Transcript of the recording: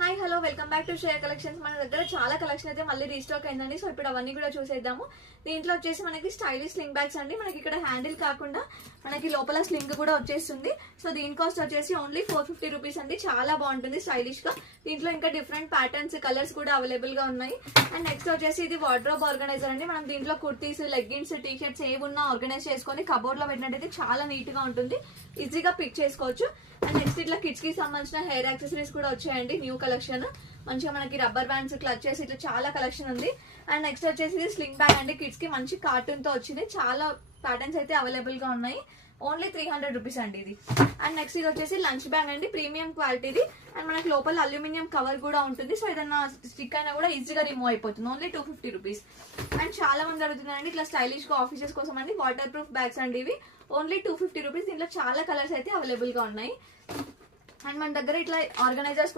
Hi hello welcome back to Shreya collections. మన దగ్గర చాలా కలెక్షన్ అయితే మళ్ళీ రీస్టాక్ అయిందండి. సో ఇప్పుడు అవన్నీ కూడా చూసేద్దాము. దీంట్లో వచ్చేసి మనకి స్టైలిష్ స్లింగ్ బ్యాగ్స్ అండి. మనకి ఇక్కడ హ్యాండిల్ కాకుండా మనకి లోపల స్లింగ్ కూడా వచ్చేస్తుంది. సో దీని కాస్ట్ వచ్చేసి ఓన్లీ 450 రూపీస్ అండి. చాలా బాగుంటుంది స్టైలిష్ గా. దీంట్లో ఇంకా డిఫరెంట్ ప్యాటర్న్స్ కలర్స్ కూడా అవైలబుల్ గా ఉన్నాయి. అండ్ నెక్స్ట్ వచ్చేసి ఇది వార్డ్రోబ్ ఆర్గనైజర్ అండి. మనం దీంట్లో కుర్తీస్, లెగ్గిన్స్, టీ షర్ట్స్ ఏవి ఉన్నా ఆర్గనైజ్ చేసుకొని కబోర్డ్ లో పెట్టినట్టయితే చాలా నీట్ గా ఉంటుంది. ఈజీగా పిక్ చేసుకోవచ్చు. అండ్ నెక్స్ట్ ఇట్లా కిడ్స్ కి సంబంధించిన హెయిర్ యాక్సెసరీస్ కూడా వచ్చాయండి. న్యూ కలెక్షన్ మంచిగా మనకి రబ్బర్ బ్యాండ్స్, క్లచెస్ ఇట్లా చాలా కలెక్షన్ ఉంది. అండ్ నెక్స్ట్ వచ్చేసి స్లింగ్ బ్యాగ్ అండి. కిడ్స్ కి మంచి కార్టూన్ తో వచ్చింది. చాలా ప్యాటర్న్స్ అయితే అవైలబుల్ గా ఉన్నాయి. ఓన్లీ 300 రూపీస్ అండి ఇది. అండ్ నెక్స్ట్ ఇది వచ్చేసి లంచ్ బ్యాగ్ అండి. ప్రీమియం క్వాలిటీది. అండ్ మనకి లోపల అల్యూమినియం కవర్ కూడా ఉంటుంది. సో ఏదైనా స్టిక్ అయినా కూడా ఈజీగా రిమూవ్ అయిపోతుంది. Only 250 rupees. అండ్ చాలా మంది అడుగుతున్నారండి ఇట్లా స్టైలిష్ గా ఆఫీసెస్ కోసం అండి వాటర్ ప్రూఫ్ బ్యాగ్స్ అండి. ఇవి ఓన్లీ 250 రూపీస్. దీంట్లో చాలా కలర్స్ అయితే అవైలబుల్ గా ఉన్నాయి. అండ్ మన దగ్గర ఇట్లా ఆర్గనైజర్స్